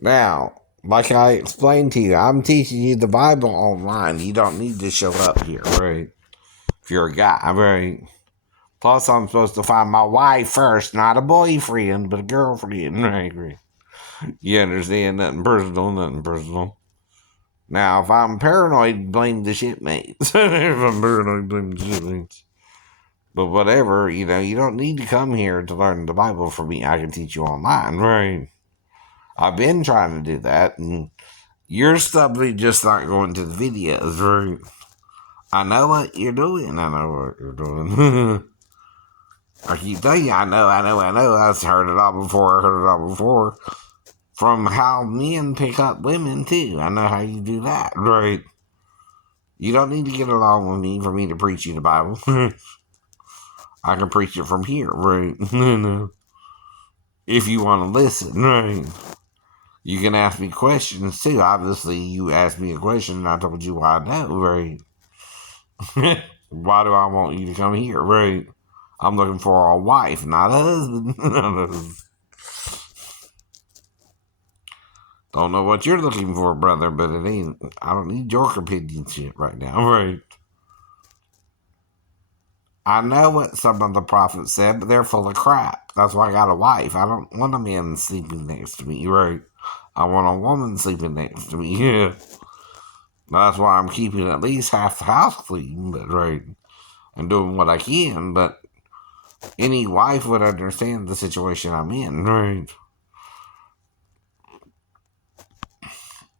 Now, like I explained to you, I'm teaching you the Bible online. You don't need to show up here, right? If you're a guy, right? Plus, I'm supposed to find my wife first, not a boyfriend, but a girlfriend, right? You understand? Nothing personal, nothing personal. Now, if I'm paranoid, blame the shipmates. If I'm paranoid, blame the shipmates. But whatever, you don't need to come here to learn the Bible from me. I can teach you online, right? I've been trying to do that, and you're stubbornly just not going to the videos, right? I know what you're doing. I know what you're doing. I keep telling you, I know. I've heard it all before. From how men pick up women, too. I know how you do that, right? You don't need to get along with me for me to preach you the Bible. I can preach it from here, right? If you want to listen, right? You can ask me questions, too. Obviously, you asked me a question, and I told you why I know, right? Why do I want you to come here, right? I'm looking for a wife, not a husband. Don't know what you're looking for, brother, but it ain't. I don't need your companionship right now, right? I know what some of the prophets said, but they're full of crap. That's why I got a wife. I don't want a man sleeping next to me, right? I want a woman sleeping next to me, yeah. That's why I'm keeping at least half the house clean, but right. I'm doing what I can, but any wife would understand the situation I'm in, right?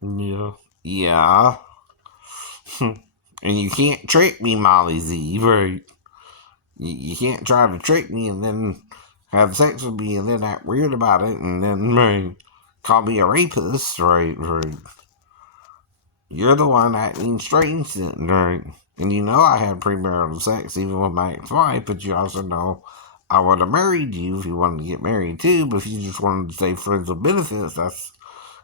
Yeah. Yeah. And you can't trick me, Molly Z, right? You can't try to trick me and then have sex with me and then act weird about it and then right, call me a rapist, right? You're the one acting strange then, right? And you know I had premarital sex even with my ex-wife, but you also know I would have married you if you wanted to get married too, but if you just wanted to stay friends with benefits, that's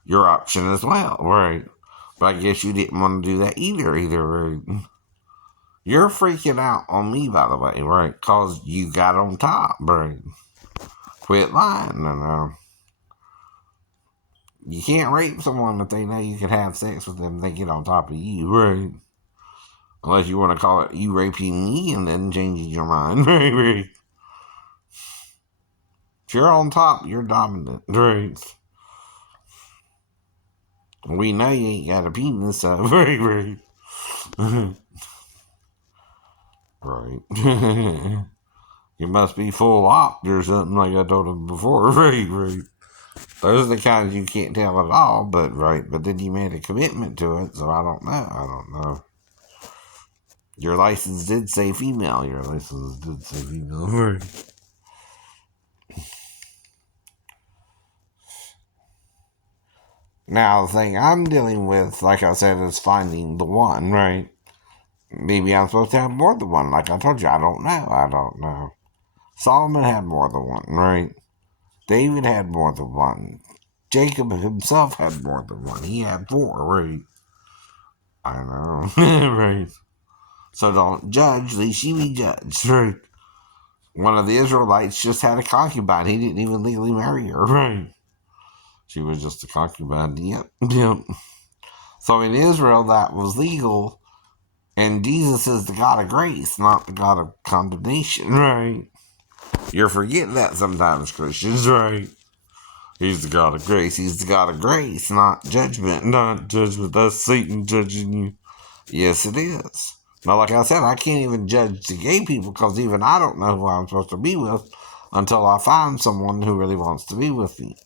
your option as well, right? But I guess you didn't want to do that either, right? You're freaking out on me, by the way, right? Because you got on top, right? Quit lying. You can't rape someone if they know you can have sex with them. They get on top of you, right? Unless you want to call it you raping me and then changing your mind, right? If you're on top, you're dominant, right? We know you ain't got a penis, so right. Right. You must be full opt or something like I told him before, right. Those are the kinds you can't tell at all, but right. But then you made a commitment to it, so I don't know. Your license did say female. Right. Now, the thing I'm dealing with, like I said, is finding the one, right? Maybe I'm supposed to have more than one. Like I told you, I don't know. Solomon had more than one, right? David had more than one. Jacob himself had more than one. He had four, right? I know, right? So don't judge, lest you be judged, right? One of the Israelites just had a concubine. He didn't even legally marry her, right? She was just a concubine. Yep. So in Israel, that was legal. And Jesus is the God of grace, not the God of condemnation, right? You're forgetting that sometimes, Christians, right? He's the God of grace. He's the God of grace, not judgment. Not judgment. That's Satan judging you. Yes, it is. Now, like I said, I can't even judge the gay people because even I don't know who I'm supposed to be with until I find someone who really wants to be with me.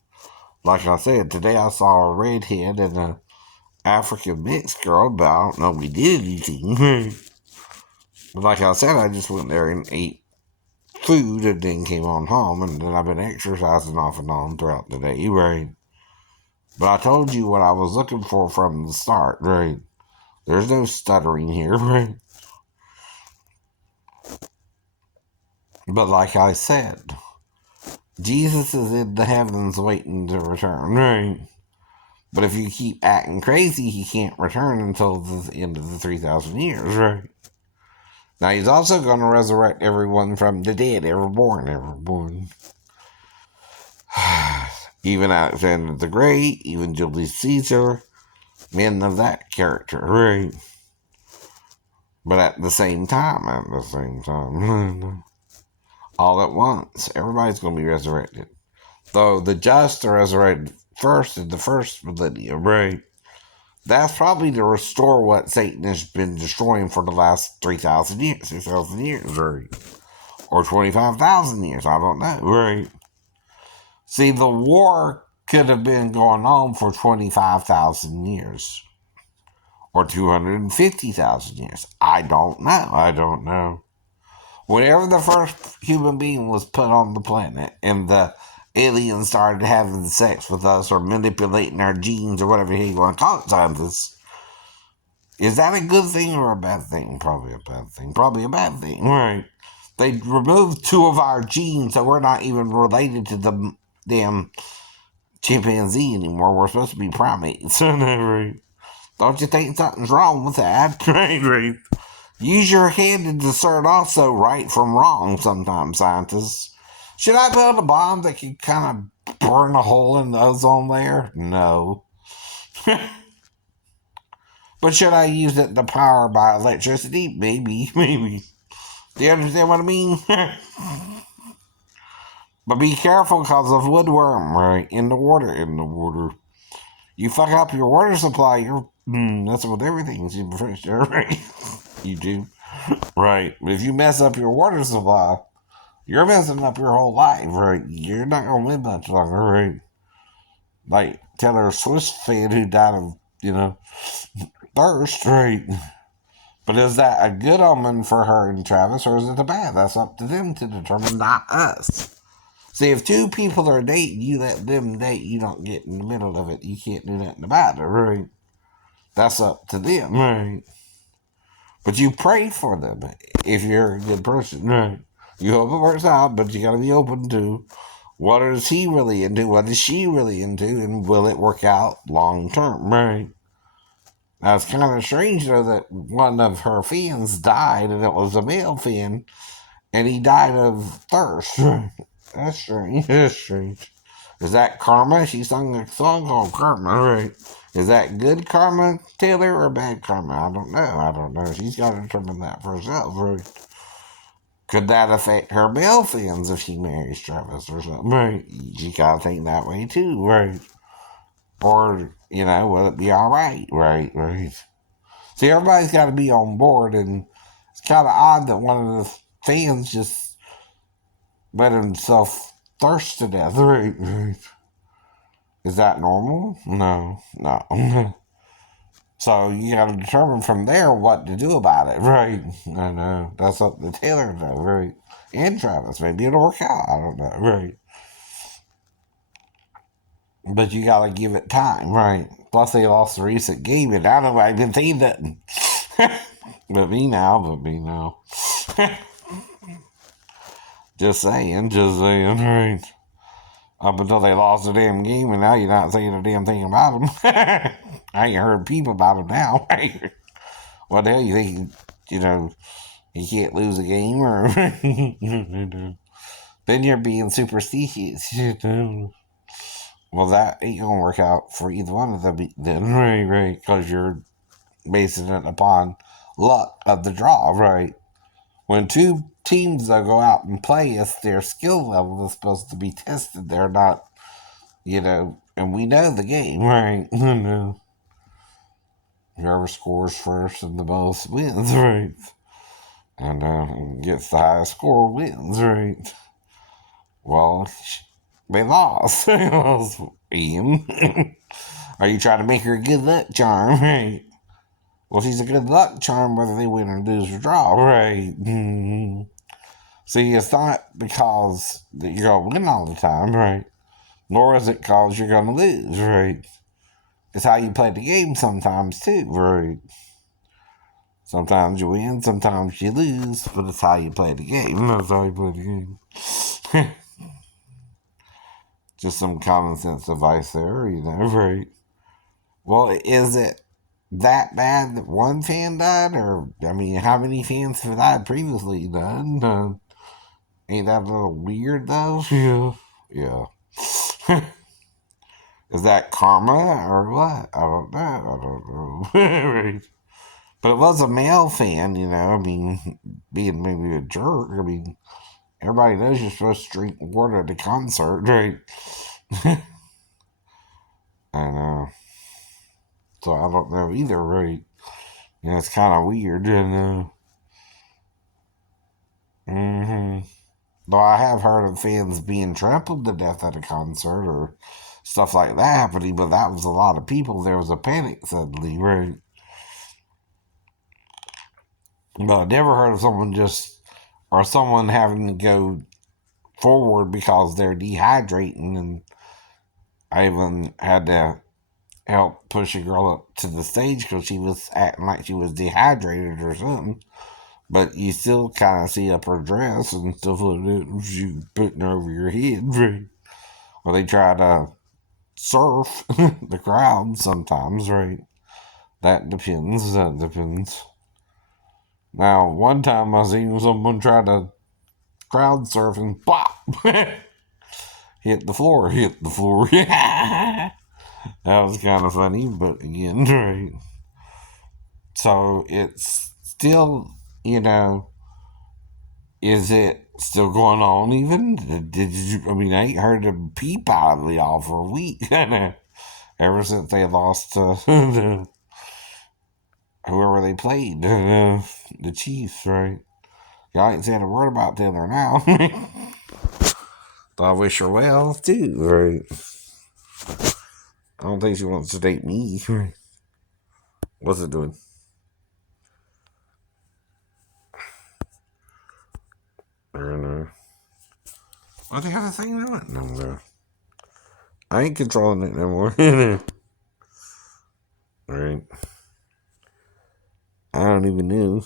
Like I said, today I saw a redhead and an African mixed girl, but I don't know if we did anything. But like I said, I just went there and ate food and then came on home, and then I've been exercising off and on throughout the day, right? But I told you what I was looking for from the start, right? There's no stuttering here, right? But like I said, Jesus is in the heavens waiting to return, right? But if you keep acting crazy, he can't return until the end of the 3,000 years, right? Now, he's also going to resurrect everyone from the dead, everborn. Even Alexander the Great, even Julius Caesar, men of that character, right? But at the same time, all at once, everybody's going to be resurrected. Though the just are resurrected first in the first millennium, right? That's probably to restore what Satan has been destroying for the last 3,000 years, 6,000 years, right? Or 25,000 years, I don't know, right? See, the war could have been going on for 25,000 years. Or 250,000 years. I don't know. Whenever the first human being was put on the planet and the aliens started having sex with us or manipulating our genes or whatever you want to call it, scientists, is that a good thing or a bad thing? Probably a bad thing. Probably a bad thing, right? They removed two of our genes, so we're not even related to the damn chimpanzee anymore. We're supposed to be primates. Right? Don't you think something's wrong with that? Right. Use your head to discern also right from wrong sometimes, scientists. Should I build a bomb that can kind of burn a hole in the ozone layer? No. But should I use it to power by electricity? Maybe. Do you understand what I mean? But be careful because of woodworm, right? In the water. You fuck up your water supply, you're that's with everything. Right? You do. Right. But if you mess up your water supply, you're messing up your whole life, right? You're not going to live much longer, right? Like Taylor Swift fan who died of, thirst, right? But is that a good omen for her and Travis, or is it a bad? That's up to them to determine, not us. See, if two people are dating, you let them date, you don't get in the middle of it. You can't do nothing about it, right? That's up to them, right? But you pray for them if you're a good person, right? You hope it works out, but you got to be open to what is he really into, what is she really into, and will it work out long term, right? Now, it's kind of strange, though, that one of her fans died, and it was a male fan, and he died of thirst. That's strange. Is that karma? She sung a song called Karma, right? Is that good karma, Taylor, or bad karma? I don't know. She's got to determine that for herself, right? Could that affect her male fans if she marries Travis or something? Right. You gotta think that way too, right? Or, will it be alright? Right. See, everybody's got to be on board, and it's kind of odd that one of the fans just let himself thirst to death, right? Is that normal? No. So you got to determine from there what to do about it, right? I know. That's up to Taylor, though, right? And Travis. Maybe it'll work out. I don't know, right? But you got to give it time, right? Plus, they lost the recent game, and I don't know. I've been thinking that. but me now. Just saying, right? Up until they lost the damn game, and now you're not saying a damn thing about them. I ain't heard people about them now. What the hell you think? You can't lose a game, or then you're being superstitious. Well, that ain't gonna work out for either one of them. Then, right, because you're basing it upon luck of the draw, right? When two teams that go out and play, it's their skill level is supposed to be tested. They're not, and we know the game, right? Whoever scores first and the most wins, right? And gets the highest score wins, right? Well, they lost. Ian. Are you trying to make her a good luck charm, right? Well, she's a good luck charm whether they win or lose or draw, right? See, it's not because that you're going to win all the time, right? Nor is it because you're going to lose, right? It's how you play the game sometimes, too, right? Sometimes you win, sometimes you lose, but it's how you play the game. That's how you play the game. Just some common sense advice there, right? Well, is it that bad that one fan died? Or, how many fans have died previously done? Ain't that a little weird, though? Yeah. Is that karma or what? I don't know. I don't know. Right. But it was a male fan, you know. I mean, being maybe a jerk. I mean, everybody knows you're supposed to drink water at a concert, right? I know. So I don't know either, right? You know, it's kind of weird, you know. Mm-hmm. Though I have heard of fans being trampled to death at a concert or stuff like that happening, but that was a lot of people. There was a panic suddenly, right? But I never heard of someone just, or someone having to go forward because they're dehydrating. And I even had to help push a girl up to the stage because she was acting like she was dehydrated or something. But you still kind of see up her dress and stuff like that. She putting her over your head, right? Or they try to surf the crowd sometimes, right? That depends. That depends. Now, one time I seen someone try to crowd surf and pop. Hit the floor, hit the floor. That was kind of funny, but again, right? So it's still, you know, is it still going on even? Did you, I mean, I ain't heard a peep out of y'all for a week. Ever since they lost to whoever they played, the Chiefs, right? Y'all ain't saying a word about Taylor now. I wish her well, too, right? I don't think she wants to date me. What's it doing? I don't know. What the other thing doing? No. I ain't controlling it no more. Right. I don't even know.